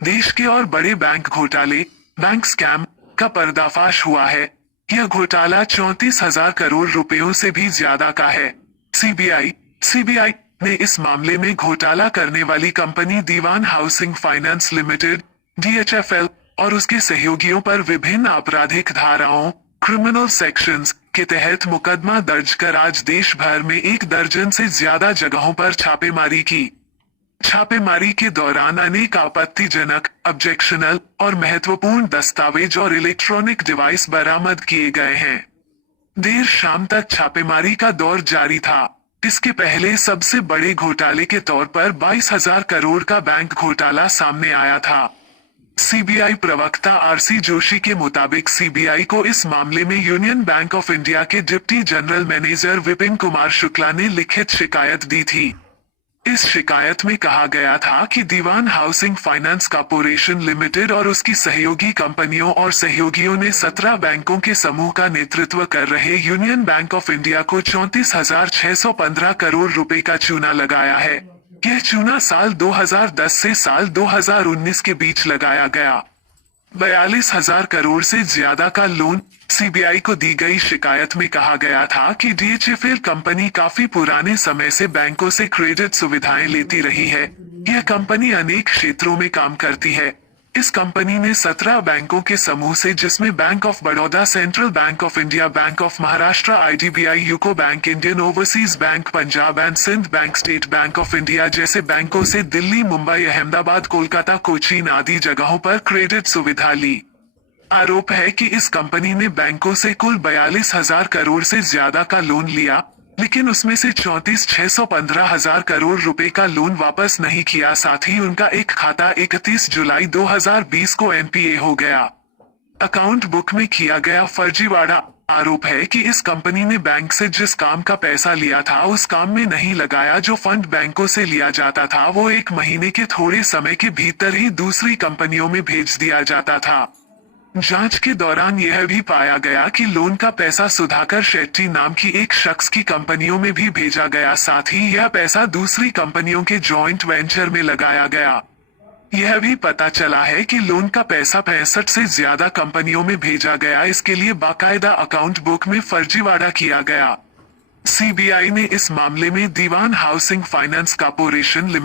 देश के और बड़े बैंक घोटाले, बैंक स्कैम का पर्दाफाश हुआ है। यह घोटाला 34,000 करोड़ रुपयों से भी ज्यादा का है। सीबीआई ने इस मामले में घोटाला करने वाली कंपनी दीवान हाउसिंग फाइनेंस लिमिटेड DHFL और उसके सहयोगियों पर विभिन्न आपराधिक धाराओं क्रिमिनल सेक्शंस के तहत मुकदमा दर्ज कर आज देश भर में 1 दर्जन से ज्यादा जगहों पर छापेमारी की। छापेमारी के दौरान अनेक आपत्तिजनक, ऑब्जेक्शनल और महत्वपूर्ण दस्तावेज और इलेक्ट्रॉनिक डिवाइस बरामद किए गए हैं। देर शाम तक छापेमारी का दौर जारी था। इसके पहले सबसे बड़े घोटाले के तौर पर 22,000 करोड़ का बैंक घोटाला सामने आया था। सीबीआई प्रवक्ता RC जोशी के मुताबिक सीबीआई को इस मामले में यूनियन बैंक ऑफ इंडिया के deputy general manager Vipin Kumar Shukla ने लिखित शिकायत दी थी। इस शिकायत में कहा गया था कि दीवान हाउसिंग फाइनेंस कॉर्पोरेशन लिमिटेड और उसकी सहयोगी कंपनियों और सहयोगियों ने 17 बैंकों के समूह का नेतृत्व कर रहे यूनियन बैंक ऑफ इंडिया को 34,615 करोड़ रुपए का चूना लगाया है। यह चूना साल 2010 से साल 2019 के बीच लगाया गया। 42,000 करोड़ से ज्यादा का लोन। सीबीआई को दी गई शिकायत में कहा गया था कि DHFL कंपनी काफी पुराने समय से बैंकों से क्रेडिट सुविधाएं लेती रही है। यह कंपनी अनेक क्षेत्रों में काम करती है। इस कंपनी ने 17 बैंकों के समूह से, जिसमें bank of Baroda, central bank of India, bank of Maharashtra, IDBI, UCO bank, Indian overseas bank, Punjab and Sindh bank, state bank of India जैसे बैंकों से दिल्ली, मुंबई, अहमदाबाद, कोलकाता, कोचीन आदि जगहों पर क्रेडिट सुविधा ली। आरोप है कि इस कंपनी ने बैंकों से कुल 42,000 करोड़ से ज्यादा का लोन लिया, लेकिन उसमें से 34,615,000 करोड़ रुपए का लोन वापस नहीं किया। साथ ही उनका एक खाता 31 जुलाई 2020 को NPA हो गया। अकाउंट बुक में किया गया फर्जीवाड़ा। आरोप है कि इस कंपनी ने बैंक से जिस काम का पैसा लिया था उस काम में नहीं लगाया। जो फंड बैंकों से लिया जाता था वो 1 महीने के थोड़े समय के भीतर ही दूसरी कंपनियों में भेज दिया जाता था। जांच के दौरान यह भी पाया गया कि लोन का पैसा सुधाकर शेट्टी नाम की एक शख्स की कंपनियों में भी भेजा गया। साथ ही यह पैसा दूसरी कंपनियों के जॉइंट वेंचर में लगाया गया। यह भी पता चला है कि लोन का पैसा 65 से ज्यादा कंपनियों में भेजा गया। इसके लिए बाकायदा अकाउंट बुक में फर्जीवाड़ा किया गया। सीबीआई ने इस मामले में दीवान हाउसिंग फाइनेंस कॉर्पोरेशन लिमिटेड